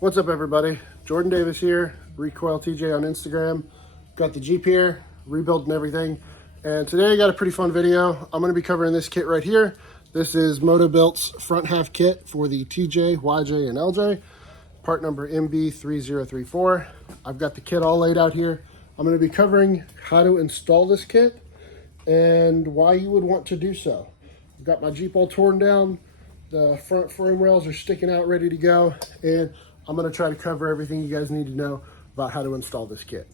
What's up, everybody? Jordan Davis here, Recoil TJ on Instagram. Got the Jeep here, rebuilding everything. And today I got a pretty fun video. I'm gonna be covering this kit right here. This is Motobilt's front half kit for the TJ, YJ, and LJ. Part number MB3034. I've got the kit all laid out here. I'm gonna be covering how to install this kit and why you would want to do so. I've got my Jeep all torn down. The front frame rails are sticking out, ready to go. And I'm gonna try to cover everything you guys need to know about how to install this kit.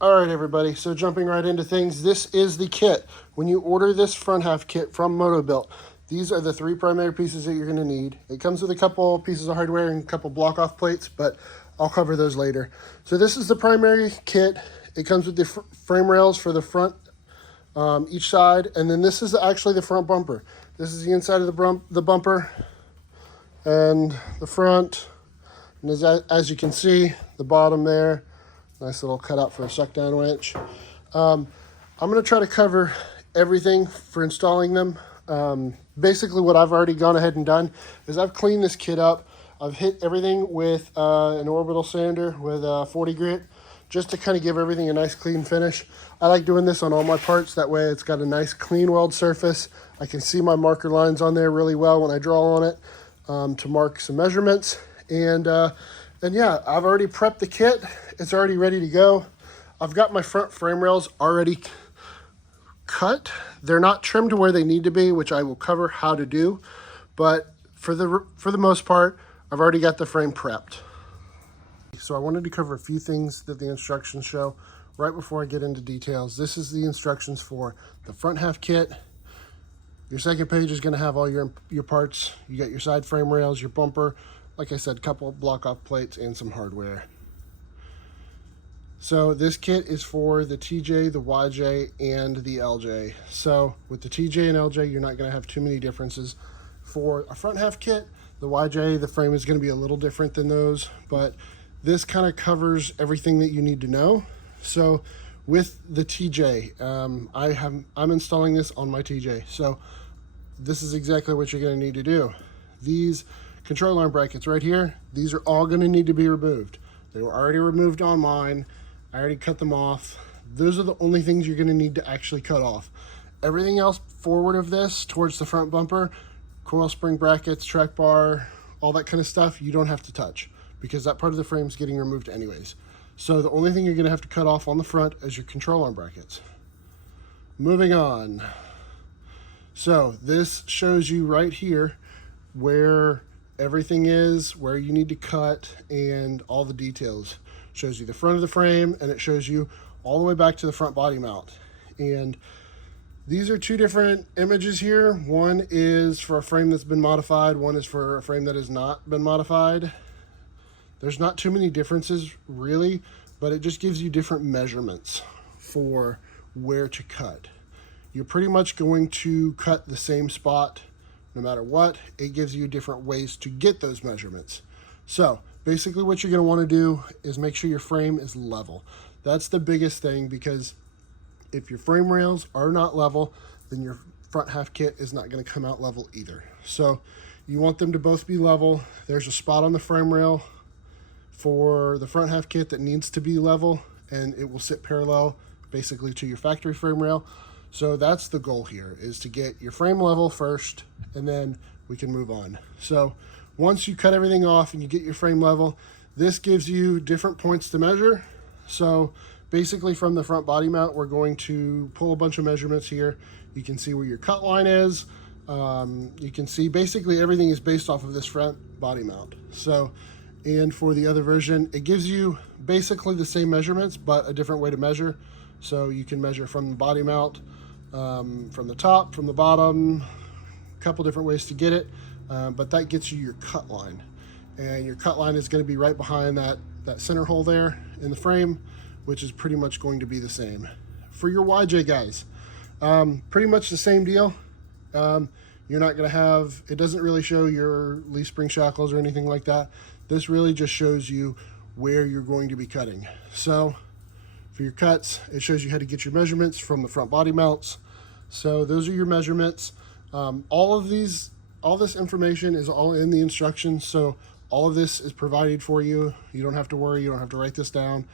All right, everybody, so jumping right into things, this is the kit. When you order this front half kit from Motobilt, these are the three primary pieces that you're gonna need. It comes with a couple pieces of hardware and a couple block-off plates, but I'll cover those later. So this is the primary kit. It comes with the frame rails for the front, each side, and then this is actually the front bumper. This is the inside of the bumper and the front, and as you can see, the bottom there. Nice little cutout for a suck down winch. I'm going to try to cover everything for installing them. Basically what I've already gone ahead and done is I've cleaned this kit up. I've hit everything with an orbital sander with 40 grit just to kind of give everything a nice clean finish. I like doing this on all my parts. That way it's got a nice clean weld surface. I can see my marker lines on there really well when I draw on it to mark some measurements. And yeah, I've already prepped the kit. It's already ready to go. I've got my front frame rails already cut. They're not trimmed to where they need to be, which I will cover how to do. But for the most part, I've already got the frame prepped. So I wanted to cover a few things that the instructions show right before I get into details. This is the instructions for the front half kit. Your second page is going to have all your parts. You got your side frame rails, your bumper, like I said, a couple of block-off plates and some hardware. So this kit is for the TJ, the YJ, and the LJ. So with the TJ and LJ, you're not going to have too many differences. For a front half kit, the YJ, the frame is going to be a little different than those, but this kind of covers everything that you need to know. So with the TJ, I'm installing this on my TJ. So this is exactly what you're going to need to do. These control arm brackets right here, these are all going to need to be removed. They were already removed on mine. I already cut them off. Those are the only things you're going to need to actually cut off. Everything else forward of this towards the front bumper, coil spring brackets, track bar, all that kind of stuff, you don't have to touch because that part of the frame is getting removed anyways. So the only thing you're going to have to cut off on the front is your control arm brackets. Moving on. So this shows you right here where everything is, where you need to cut, and all the details. Shows you the front of the frame, and it shows you all the way back to the front body mount. And these are two different images here. One is for a frame that's been modified, one is for a frame that has not been modified. There's not too many differences really, but it just gives you different measurements for where to cut. You're pretty much going to cut the same spot no matter what. It gives you different ways to get those measurements. So basically what you're going to want to do is make sure your frame is level. That's the biggest thing, because if your frame rails are not level, then your front half kit is not going to come out level either. So you want them to both be level. There's a spot on the frame rail for the front half kit that needs to be level, and it will sit parallel basically to your factory frame rail. So that's the goal here, is to get your frame level first, and then we can move on. So once you cut everything off and you get your frame level, this gives you different points to measure. So basically from the front body mount, we're going to pull a bunch of measurements here. You can see where your cut line is. You can see basically everything is based off of this front body mount. So, and for the other version, it gives you basically the same measurements, but a different way to measure. So you can measure from the body mount, from the top, from the bottom, a couple different ways to get it. but that gets you your cut line. And your cut line is going to be right behind that center hole there in the frame, which is pretty much going to be the same. For your YJ guys, pretty much the same deal. You're not going to have, it doesn't really show your leaf spring shackles or anything like that. This really just shows you where you're going to be cutting. So for your cuts, it shows you how to get your measurements from the front body mounts. So those are your measurements. All this information is all in the instructions. So all of this is provided for you. You don't have to worry. You don't have to write this down.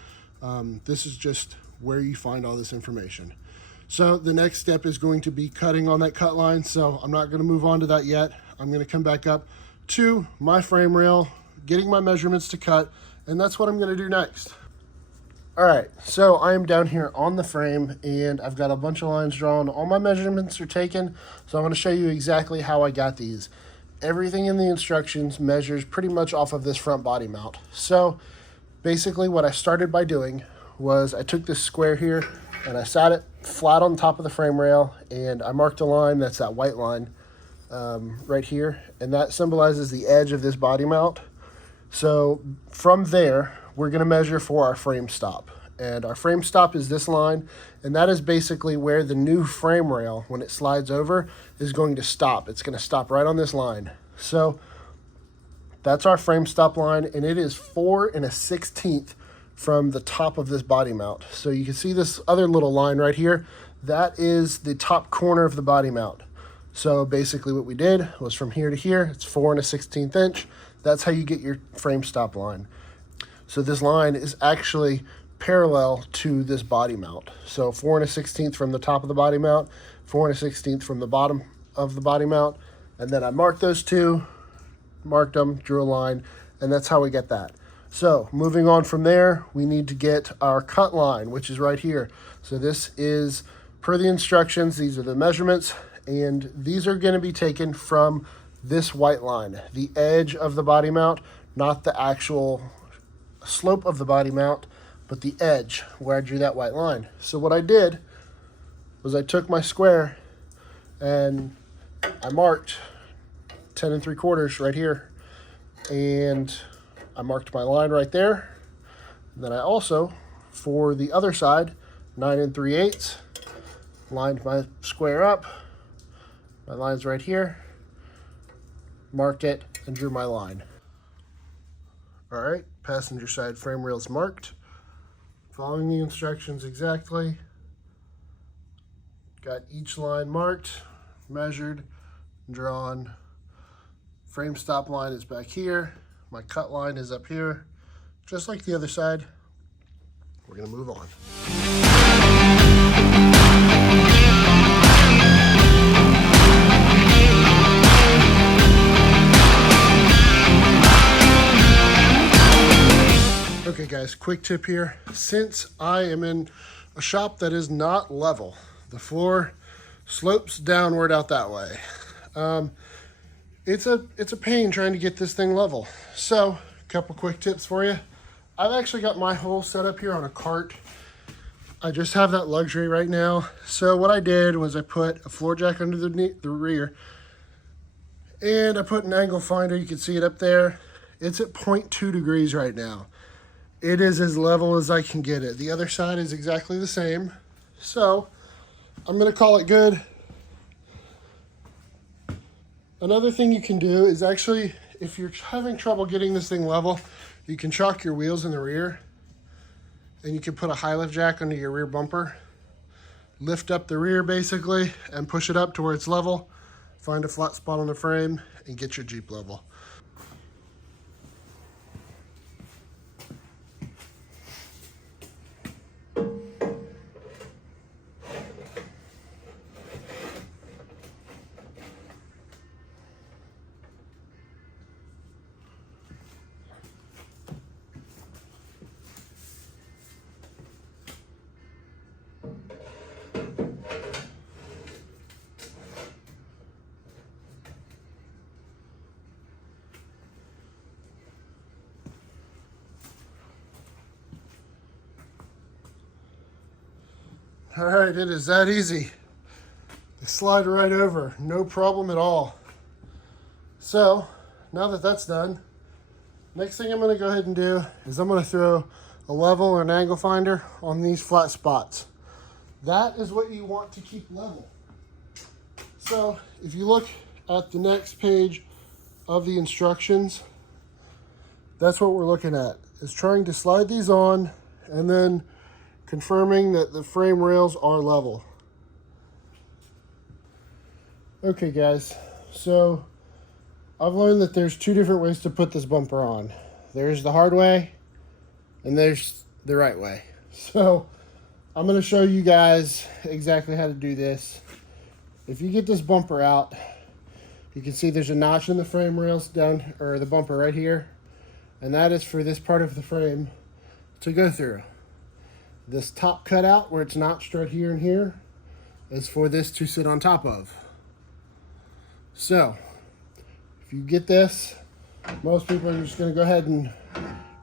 This is just where you find all this information. So the next step is going to be cutting on that cut line. So I'm not going to move on to that yet. I'm going to come back up to my frame rail, getting my measurements to cut, and that's what I'm going to do next. All right, so I am down here on the frame and I've got a bunch of lines drawn. All my measurements are taken, so I'm going to show you exactly how I got these. Everything in the instructions measures pretty much off of this front body mount. So basically what I started by doing was I took this square here and I sat it flat on top of the frame rail and I marked a line, that's that white line right here, and that symbolizes the edge of this body mount. So from there, we're going to measure for our frame stop. And our frame stop is this line, and that is basically where the new frame rail, when it slides over, is going to stop. It's going to stop right on this line. So that's our frame stop line, and it is 4 1/16 from the top of this body mount. So you can see this other little line right here. That is the top corner of the body mount. So basically what we did was from here to here, it's 4 1/16 inch. That's how you get your frame stop line. So this line is actually parallel to this body mount. So 4 1/16 from the top of the body mount, 4 1/16 from the bottom of the body mount. And then I marked those two, marked them, drew a line, and that's how we get that. So moving on from there, we need to get our cut line, which is right here. So this is per the instructions. These are the measurements, and these are going to be taken from this white line, the edge of the body mount, not the actual slope of the body mount, but the edge where I drew that white line. So what I did was I took my square and I marked 10 3/4 right here, and I marked my line right there. And then I also, for the other side, 9 3/8, lined my square up. My line's right here. Marked it and drew my line. All right, passenger side frame rails marked. Following the instructions exactly. Got each line marked, measured, drawn. Frame stop line is back here. My cut line is up here. Just like the other side, we're gonna move on. Okay guys, quick tip here. Since I am in a shop that is not level, the floor slopes downward out that way. It's a pain trying to get this thing level. So, a couple quick tips for you. I've actually got my hole set up here on a cart. I just have that luxury right now. So what I did was I put a floor jack under the rear, and I put an angle finder. You can see it up there. It's at 0.2 degrees right now. It is as level as I can get it. The other side is exactly the same. So I'm gonna call it good. Another thing you can do is actually, if you're having trouble getting this thing level, you can chalk your wheels in the rear, and you can put a high lift jack under your rear bumper, lift up the rear basically, and push it up to where it's level, find a flat spot on the frame, and get your Jeep level. All right, it is that easy. They slide right over, no problem at all. So now that that's done, next thing I'm going to go ahead and do is I'm going to throw a level or an angle finder on these flat spots. That is what you want to keep level. So if you look at the next page of the instructions, that's what we're looking at, is trying to slide these on and then confirming that the frame rails are level. Okay guys, so I've learned that there's two different ways to put this bumper on. There's the hard way and there's the right way. So I'm going to show you guys exactly how to do this. If you get this bumper out, you can see there's a notch in the frame rails down, or the bumper right here, and that is for this part of the frame to go through. This top cutout where it's notched right here and here is for this to sit on top of. So if you get this, most people are just going to go ahead and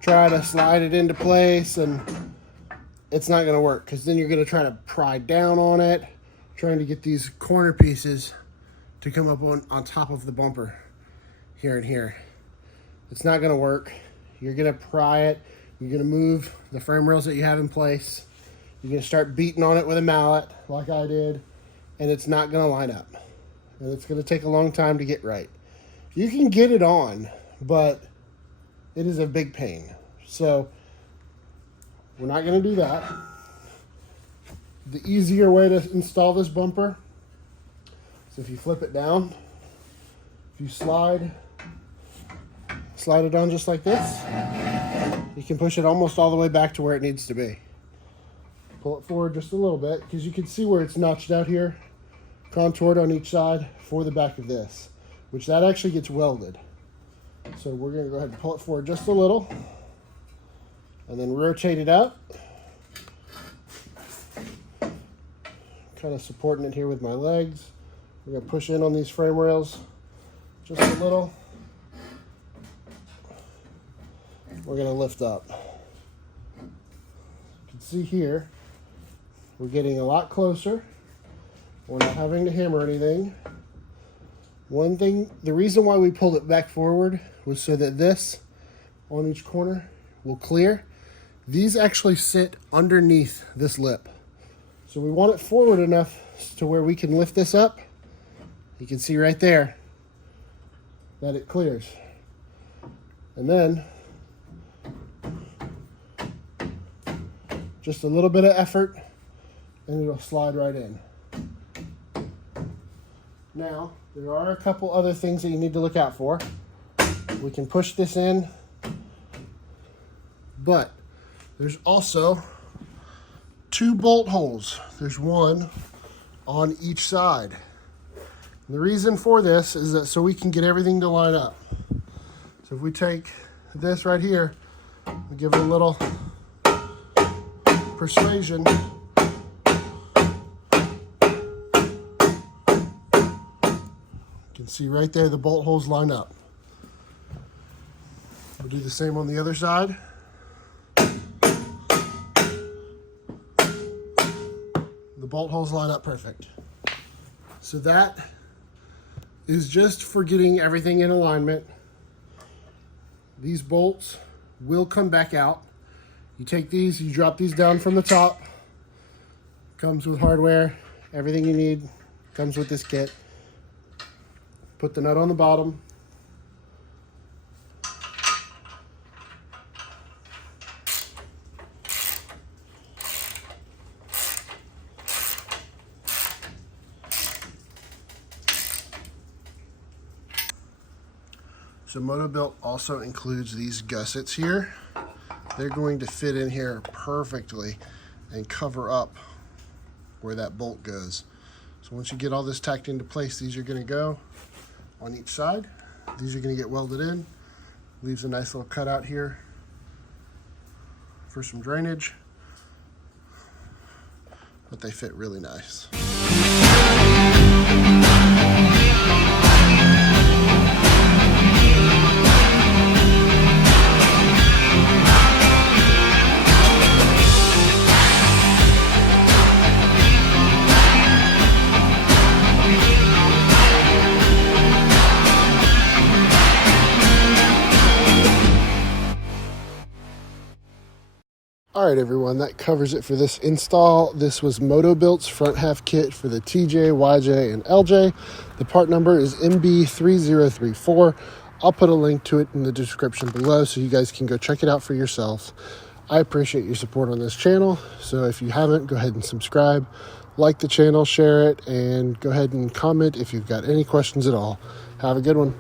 try to slide it into place, and it's not going to work, because then you're going to try to pry down on it, trying to get these corner pieces to come up on top of the bumper here and here. It's not going to work. You're going to pry it. You're going to move the frame rails that you have in place. You're going to start beating on it with a mallet like I did, and it's not going to line up. And it's going to take a long time to get right. You can get it on, but it is a big pain. So we're not going to do that. The easier way to install this bumper is if you flip it down, if you slide it on just like this, you can push it almost all the way back to where it needs to be. Pull it forward just a little bit, because you can see where it's notched out here, contoured on each side for the back of this, which that actually gets welded. So we're going to go ahead and pull it forward just a little, and then rotate it up. Kind of supporting it here with my legs. We're going to push in on these frame rails just a little. We're going to lift up. You can see here, we're getting a lot closer. We're not having to hammer anything. One thing, the reason why we pulled it back forward was so that this on each corner will clear. These actually sit underneath this lip. So we want it forward enough to where we can lift this up. You can see right there that it clears. And then just a little bit of effort and it'll slide right in. Now, there are a couple other things that you need to look out for. We can push this in, but there's also 2 bolt holes. There's one on each side. And the reason for this is that so we can get everything to line up. So if we take this right here, we give it a little persuasion. You can see right there the bolt holes line up. We'll do the same on the other side. The bolt holes line up perfect. So that is just for getting everything in alignment. These bolts will come back out. You take these, you drop these down from the top. Comes with hardware, everything you need comes with this kit. Put the nut on the bottom. So Motobilt also includes these gussets here. They're going to fit in here perfectly and cover up where that bolt goes. So once you get all this tacked into place, these are going to go on each side. These are going to get welded in. Leaves a nice little cutout here for some drainage, but they fit really nice. All right, everyone, that covers it for this install. This was Motobilt's front half kit for the TJ, YJ, and LJ. The part number is MB3034. I'll put a link to it in the description below so you guys can go check it out for yourselves. I appreciate your support on this channel, so if you haven't, go ahead and subscribe, like the channel, share it, and go ahead and comment if you've got any questions at all. Have a good one.